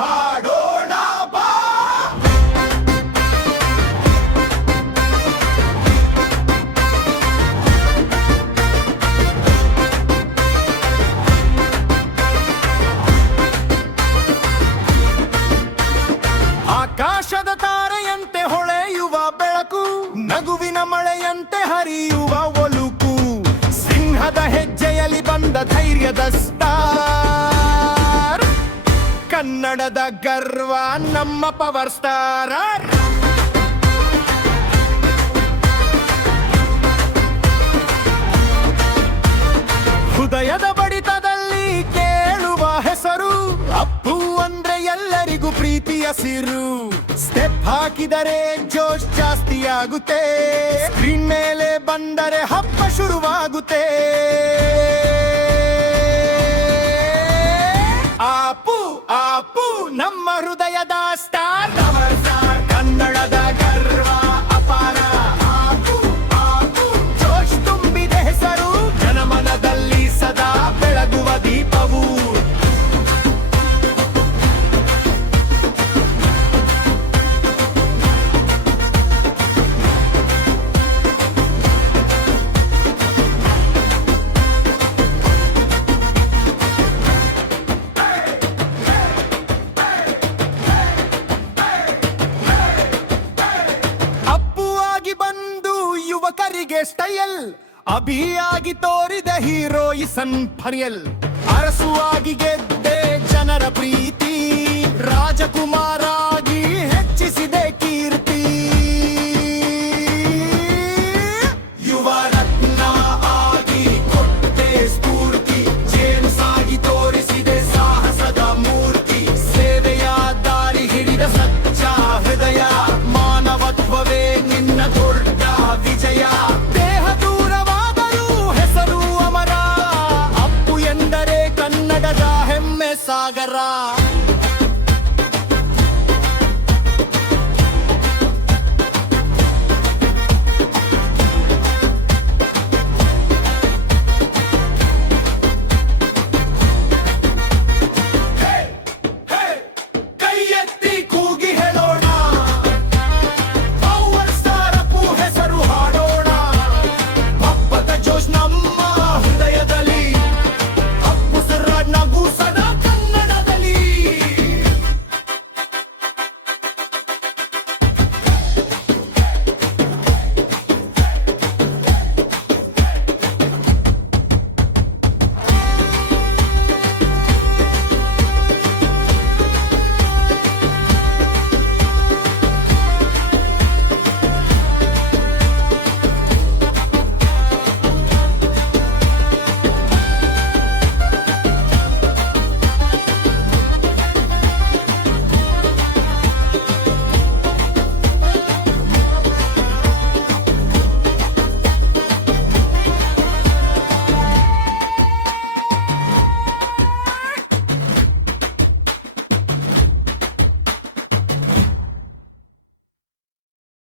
ಹಾಡೋಣ ಬಾ. ಆಕಾಶದ ತಾರೆಯಂತೆ ಹೊಳೆಯುವ ಬೆಳಕು, ನಗುವಿನ ಮಳೆಯಂತೆ ಹರಿಯುವ ಒಲುಕು, ಸಿಂಹದ ಹೆಜ್ಜೆಯಲ್ಲಿ ಬಂದ ಧೈರ್ಯದ ಸ್ಟಾರ್, ಕನ್ನಡದ ಗರ್ವ ನಮ್ಮ ಪವರ್ ಸ್ಟಾರ್. ಹೃದಯದ ಬಡಿತದಲ್ಲಿ ಕೇಳುವ ಹೆಸರು ಅಪ್ಪು ಅಂದ್ರೆ ಎಲ್ಲರಿಗೂ ಪ್ರೀತಿಯ ಸಿರು. ಸ್ಟೆಪ್ ಹಾಕಿದರೆ ಜೋಶ್ ಜಾಸ್ತಿ ಆಗುತ್ತೆ, ಸ್ಕ್ರೀನ್ ಮೇಲೆ ಬಂದರೆ ಹಬ್ಬ ಶುರುವಾಗುತ್ತೆ. ಅಪ್ಪು ಅಪ್ಪು ನಮ್ಮ ಹೃದಯದ ಸ್ಟಾರ್, ಕನ್ನಡದ ಗರ್ವ ಅಪಾರ. ಅಪ್ಪು ಅಪ್ಪು ಜೋಶ್ ತುಂಬಿದ ಹೆಸರು, ಜನಮನದಲ್ಲಿ ಸದಾ ಬೆಳಗುವ ದೀಪವು. ಯುವಕರಿಗೆ ಸ್ಟೈಲ್, ಅಭಿಯಾಗಿ ತೋರಿದ ಹೀರೋಯಿಸನ್ ಫರಿಯಲ್, ಅರಸುವಾಗಿ ಗೆದ್ದೆ ಜನರ ಪ್ರೀತಿ, ರಾಜಕುಮಾರಾಗಿ ಹೆಚ್ಚಿಸಿದೆ ಕೀರ್ತಿ. ಯುವ ರತ್ನ ಆಗಿ ಕೊಟ್ಟೆ ಸ್ಫೂರ್ತಿ, ಜೇಮ್ಸ್ ಆಗಿ ತೋರಿಸಿದೆ ಸಾಹಸದ ಮೂರ್ತಿ, ಸೇವೆಯ ದಾರಿ ಹಿಡಿದ ಸಚ್ಚ ಹೃದಯ, ಮಾನವತ್ವವೇ ನಿನ್ನ ದೊಡ್ಡ ವಿಜಯ. ದೇಹ ದೂರವಾದರೂ ಹೆಸರು ಅಮರ, ಅಪ್ಪು ಎಂದರೆ ಕನ್ನಡದ ಹೆಮ್ಮೆ ಸಾಗರ.